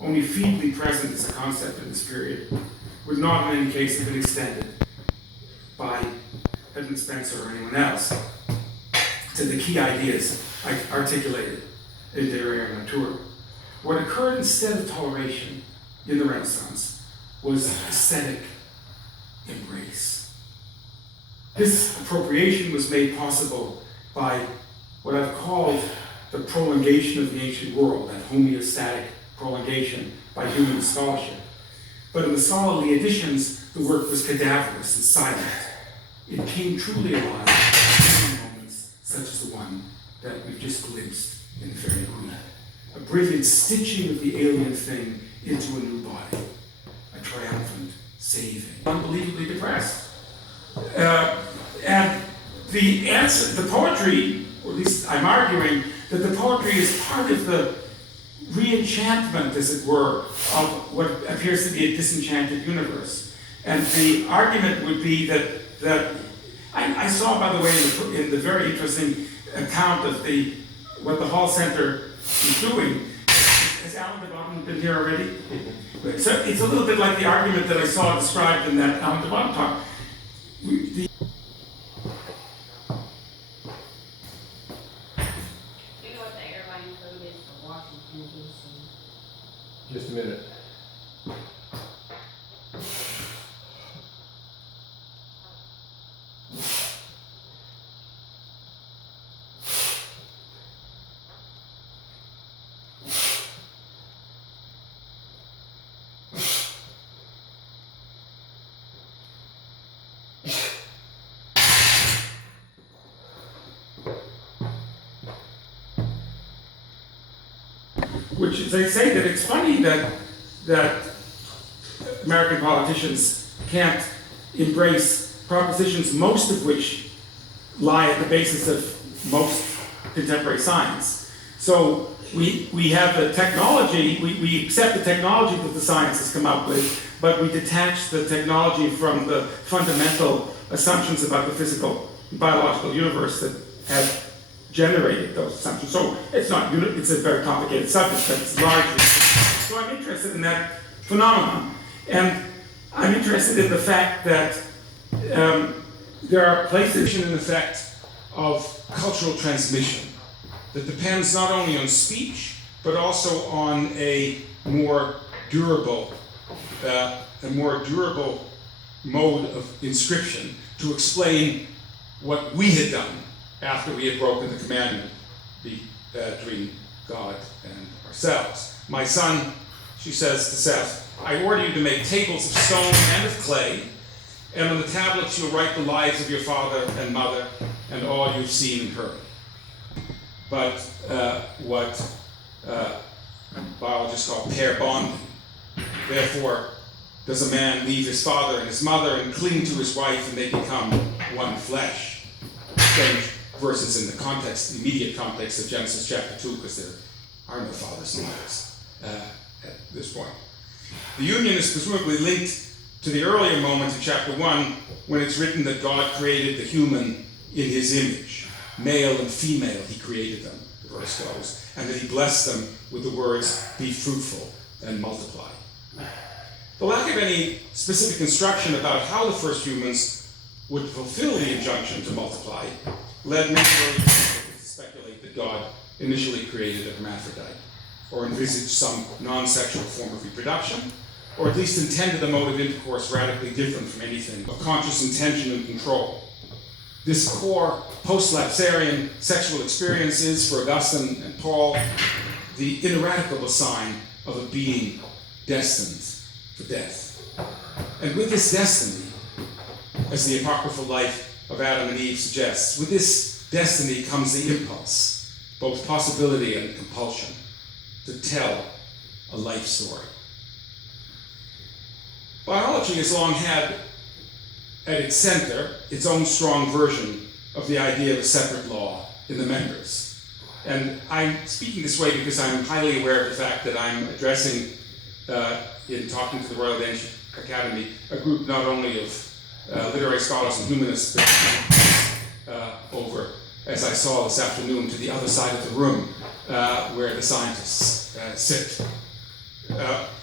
only feebly present as a concept in this period, would not in any case have been extended by Edmund Spencer or anyone else to the key ideas I articulated in De Rere Natura. What occurred instead of toleration in the Renaissance was aesthetic embrace. This appropriation was made possible by what I've called the prolongation of the ancient world, that homeostatic prolongation by human scholarship. But in the scholarly editions, the work was cadaverous and silent. It came truly alive in moments such as the one that we've just glimpsed in Faerie Queene. A brilliant stitching of the alien thing into a new body. A triumphant saving. Unbelievably depressed. And the answer, the poetry, or at least I'm arguing, that the poetry is part of the re-enchantment, as it were, of what appears to be a disenchanted universe. And the argument would be that I saw, by the way, in the very interesting account of what the Hall Center is doing. Has Alan de Botton been here already? So it's a little bit like the argument that I saw described in that Alan de Botton talk. Do you know what the airline code is for Washington, D.C.? Just a minute. Which is, they say that it's funny that American politicians can't embrace propositions, most of which lie at the basis of most contemporary science. So we have the technology, we accept the technology that the science has come up with, but we detach the technology from the fundamental assumptions about the physical, biological universe that have generated those assumptions. So it's a very complicated subject, but it's largely. So I'm interested in that phenomenon. And I'm interested in the fact that there are places in effect of cultural transmission that depends not only on speech, but also on a more durable mode of inscription to explain what we had done after we had broken the commandment between God and ourselves. My son, she says to Seth, I order you to make tables of stone and of clay, and on the tablets you'll write the lives of your father and mother and all you've seen and heard. But what biologists call pair bonding. Therefore, does a man leave his father and his mother and cling to his wife and they become one flesh? Strange verses in the context, the immediate context of Genesis chapter 2, because there are no fathers and mothers at this point. The union is presumably linked to the earlier moment of chapter 1 when it's written that God created the human in his image. Male and female, he created them, the verse goes, and that he blessed them with the words, be fruitful and multiply. The lack of any specific instruction about how the first humans would fulfill the injunction to multiply led many early people to speculate that God initially created a hermaphrodite, or envisaged some non-sexual form of reproduction, or at least intended a mode of intercourse radically different from anything but conscious intention and control. This core post-lapsarian sexual experience is, for Augustine and Paul, the ineradicable sign of a being destined for death. And with this destiny, as the apocryphal life of Adam and Eve suggests, with this destiny comes the impulse, both possibility and compulsion, to tell a life story. Biology has long had at its center its own strong version of the idea of a separate law in the members. And I'm speaking this way because I'm highly aware of the fact that I'm addressing, in talking to the Royal Danish Academy, a group not only of literary scholars and humanists, but over, as I saw this afternoon, to the other side of the room, where the scientists sit. uh,